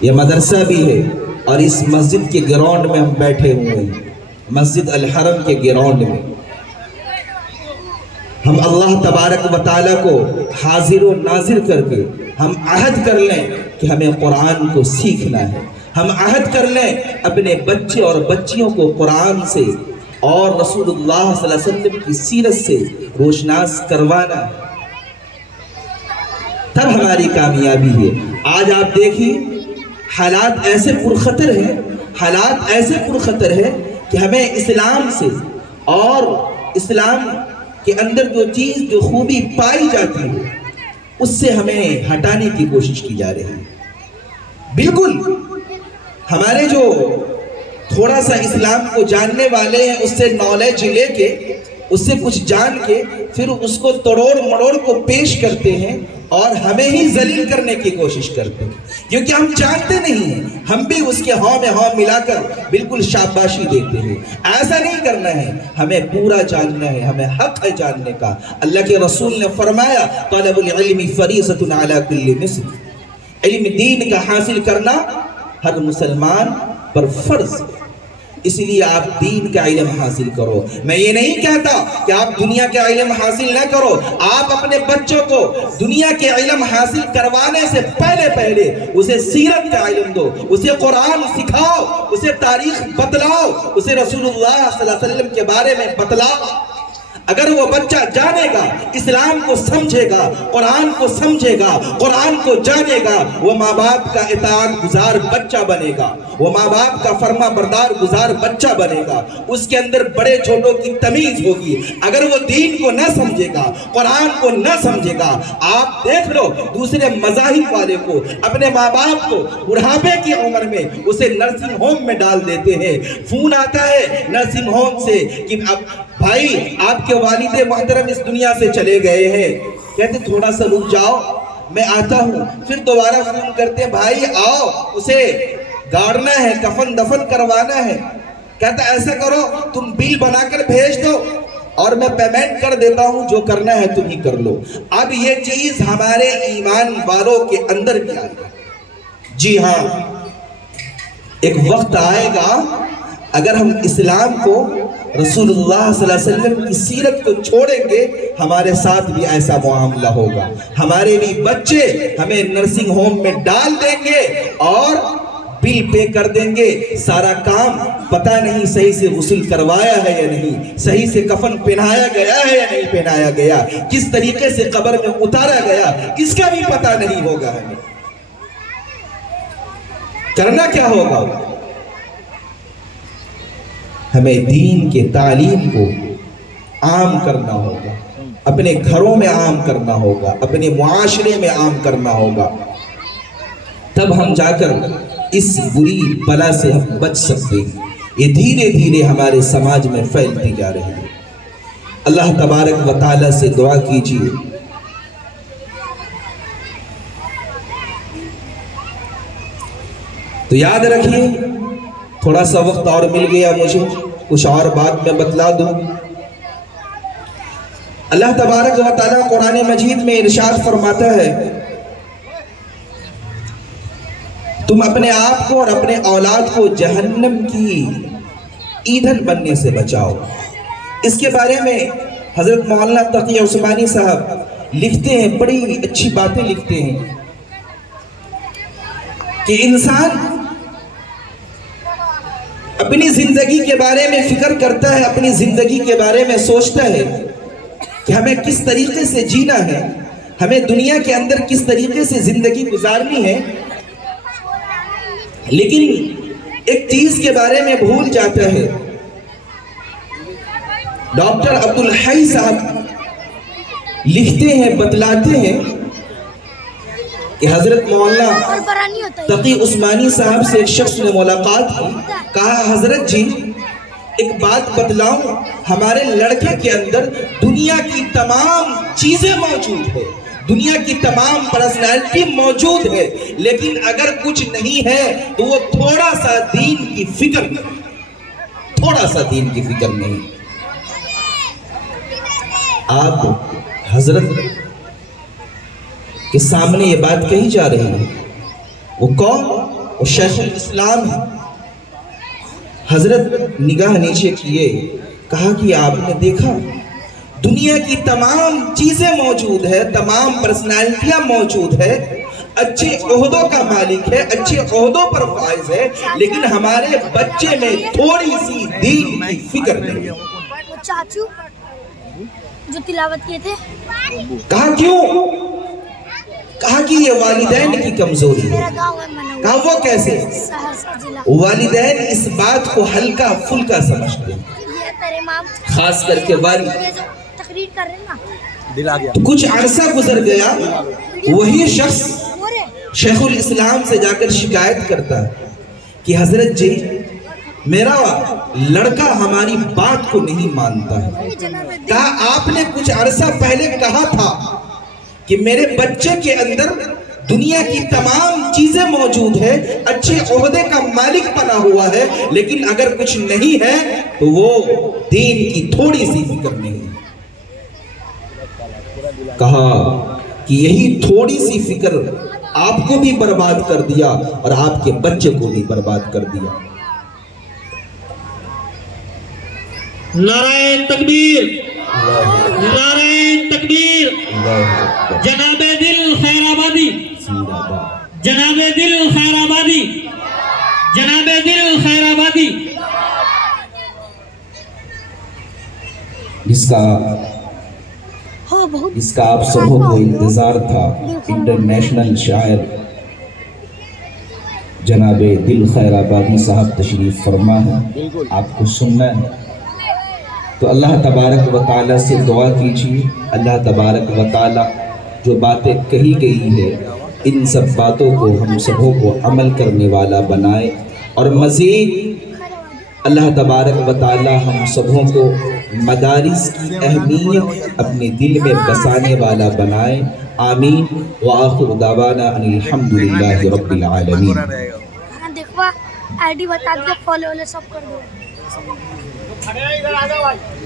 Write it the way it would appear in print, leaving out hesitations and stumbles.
یہ مدرسہ بھی ہے اور اس مسجد کے گراؤنڈ میں ہم بیٹھے ہوئے ہیں، مسجد الحرم کے گراؤنڈ میں ہم اللہ تبارک و تعالیٰ کو حاضر و ناظر کر کے ہم عہد کر لیں کہ ہمیں قرآن کو سیکھنا ہے، ہم عہد کر لیں اپنے بچے اور بچیوں کو قرآن سے اور رسول اللہ صلی اللہ علیہ وسلم کی سیرت سے روشناس کروانا ہے، تب ہماری کامیابی ہے۔ آج آپ دیکھیے حالات ایسے پرخطر ہیں، حالات ایسے پرخطر ہیں کہ ہمیں اسلام سے اور اسلام کے اندر جو چیز جو خوبی پائی جاتی ہے اس سے ہمیں ہٹانے کی کوشش کی جا رہی ہے۔ بالکل ہمارے جو تھوڑا سا اسلام کو جاننے والے ہیں اس سے نالج لے کے اس سے کچھ جان کے پھر اس کو توڑ مڑوڑ کو پیش کرتے ہیں اور ہمیں ہی ذلیل کرنے کی کوشش کرتے ہیں، کیونکہ ہم جانتے نہیں ہیں، ہم بھی اس کے ہاں میں ہاں ملا کر بالکل شاباشی دیتے ہیں۔ ایسا نہیں کرنا ہے، ہمیں پورا جاننا ہے، ہمیں حق ہے جاننے کا۔ اللہ کے رسول نے فرمایا طلب العلم فریضۃ علی کل مسلم، علم دین کا حاصل کرنا ہر مسلمان پر فرض، اس لیے آپ دین کا علم حاصل کرو۔ میں یہ نہیں کہتا کہ آپ دنیا کا علم حاصل نہ کرو، آپ اپنے بچوں کو دنیا کے علم حاصل کروانے سے پہلے اسے سیرت کا علم دو، اسے قرآن سکھاؤ، اسے تاریخ بتلاؤ، اسے رسول اللہ صلی اللہ علیہ وسلم کے بارے میں بتلاؤ۔ اگر وہ بچہ جانے گا، اسلام کو سمجھے گا، قرآن کو سمجھے گا، قرآن کو جانے گا، وہ ماں باپ کا اطاعت گزار بچہ بنے گا، وہ ماں باپ کا فرما بردار گزار بچہ بنے گا، اس کے اندر بڑے چھوٹوں کی تمیز ہوگی۔ اگر وہ دین کو نہ سمجھے گا، قرآن کو نہ سمجھے گا، آپ دیکھ لو دوسرے مذاہب والے کو، اپنے ماں باپ کو بڑھاپے کی عمر میں اسے نرسنگ ہوم میں ڈال دیتے ہیں۔ فون آتا ہے نرسنگ ہوم سے کہ اب بھائی آپ کے والد محترم اس دنیا سے چلے گئے ہیں، کہتے تھوڑا سا رک جاؤ میں آتا ہوں، پھر دوبارہ فون کرتے ہیں بھائی آؤ اسے گاڑنا ہے، کفن دفن کروانا ہے، کہتا ایسا کرو تم بل بنا کر بھیج دو اور میں پیمنٹ کر دیتا ہوں، جو کرنا ہے تم ہی کر لو۔ اب یہ چیز ہمارے ایمان والوں کے اندر بھی آئے گا۔ جی ہاں، ایک وقت آئے گا اگر ہم اسلام کو، رسول اللہ صلی اللہ علیہ وسلم کی سیرت کو چھوڑیں گے، ہمارے ساتھ بھی ایسا معاملہ ہوگا، ہمارے بھی بچے ہمیں نرسنگ ہوم میں ڈال دیں گے اور بل پے کر دیں گے، سارا کام پتہ نہیں صحیح سے غسل کروایا ہے یا نہیں، صحیح سے کفن پہنایا گیا ہے یا نہیں پہنایا گیا، کس طریقے سے قبر میں اتارا گیا اس کا بھی پتہ نہیں ہوگا۔ ہمیں کرنا کیا ہوگا؟ ہمیں دین کے تعلیم کو عام کرنا ہوگا، اپنے گھروں میں عام کرنا ہوگا، اپنے معاشرے میں عام کرنا ہوگا، تب ہم جا کر اس بری بلا سے ہم بچ سکتے ہیں۔ یہ دھیرے دھیرے ہمارے سماج میں پھیلتی جا رہی ہے۔ اللہ تبارک و تعالیٰ سے دعا کیجیے تو یاد رکھیے، تھوڑا سا وقت اور مل گیا مجھے، کچھ اور بات میں بتلا دوں۔ اللہ تبارک و تعالیٰ قرآن مجید میں ارشاد فرماتا ہے تم اپنے آپ کو اور اپنے اولاد کو جہنم کی ایندھن بننے سے بچاؤ۔ اس کے بارے میں حضرت مولانا تقی عثمانی صاحب لکھتے ہیں، بڑی اچھی باتیں لکھتے ہیں کہ انسان اپنی زندگی کے بارے میں فکر کرتا ہے، اپنی زندگی کے بارے میں سوچتا ہے کہ ہمیں کس طریقے سے جینا ہے، ہمیں دنیا کے اندر کس طریقے سے زندگی گزارنی ہے، لیکن ایک چیز کے بارے میں بھول جاتا ہے۔ ڈاکٹر عبدالحی صاحب لکھتے ہیں، بتلاتے ہیں کہ حضرت مولانا تقی عثمانی صاحب سے ایک شخص نے ملاقات کی، کہا حضرت جی ایک بات بتلاؤں، ہمارے لڑکے کے اندر دنیا کی تمام چیزیں موجود ہیں، دنیا کی تمام پرسنالٹی موجود ہے، لیکن اگر کچھ نہیں ہے تو وہ تھوڑا سا دین کی فکر، تھوڑا سا دین کی فکر نہیں۔ آپ حضرت کے سامنے یہ بات کہی جا رہی ہے، وہ کون؟ وہ شیخ الاسلام ہے۔ حضرت نگاہ نیچے کیے، کہا کہ آپ نے دیکھا دنیا کی تمام چیزیں موجود ہے، تمام پرسنالٹیاں موجود ہے، اچھے عہدوں کا مالک ہے، اچھے عہدوں پر فائز ہے، لیکن ہمارے بچے میں تھوڑی سی دین کی فکر نہیں۔ وہ چاچو جو تلاوت کیے تھے، کہا کیوں؟ کہا کہ یہ والدین کی کمزوری ہے۔ میرا گاؤں ہے منو، کہا وہ کیسے؟ سہرسہ ضلع۔ والدین اس بات کو ہلکا پھلکا سمجھتے ہیں، یہ تیرے امام خاص کر کے والد۔ یہ جو تقریر کر رہے ہیں نا، دل آ گیا۔ تو کچھ عرصہ گزر گیا، وہی شخص وہ رے شیخ الاسلام سے جا کر شکایت کرتا ہے کہ حضرت جی میرا لڑکا ہماری بات کو نہیں مانتا ہے۔ جناب کہا آپ نے کچھ عرصہ پہلے کہا تھا کہ میرے بچے کے اندر دنیا کی تمام چیزیں موجود ہے، اچھے عہدے کا مالک بنا ہوا ہے، لیکن اگر کچھ نہیں ہے تو وہ دین کی تھوڑی سی فکر نہیں ہے۔ کہا کہ یہی تھوڑی سی فکر آپ کو بھی برباد کر دیا اور آپ کے بچے کو بھی برباد کر دیا۔ نعرہ تکبیر، نعرہ تکبیر، جناب دل خیر آبادی، جناب دل خیر آبادی، جناب دل خیر آبادی۔ اس کا آپ سبوں کو انتظار تھا۔ انٹرنیشنل شاعر جناب دل خیر آبادی صاحب تشریف فرما ہے، آپ کو سننا ہے تو اللہ تبارک و تعالیٰ سے دعا کیجیے، اللہ تبارک و تعالیٰ جو باتیں کہی گئی ہے ان سب باتوں کو ہم سبوں کو عمل کرنے والا بنائے، اور مزید اللہ تبارک و تعالیٰ ہم سبوں کو مدارس کی اہمیت اپنے دل میں بسانے والا بنائے۔ آمین وآخر دعوانا ان الحمدللہ رب العالمین۔ ہاں دیکھو آئی ڈی بتا دیا، فالو سب کر دو۔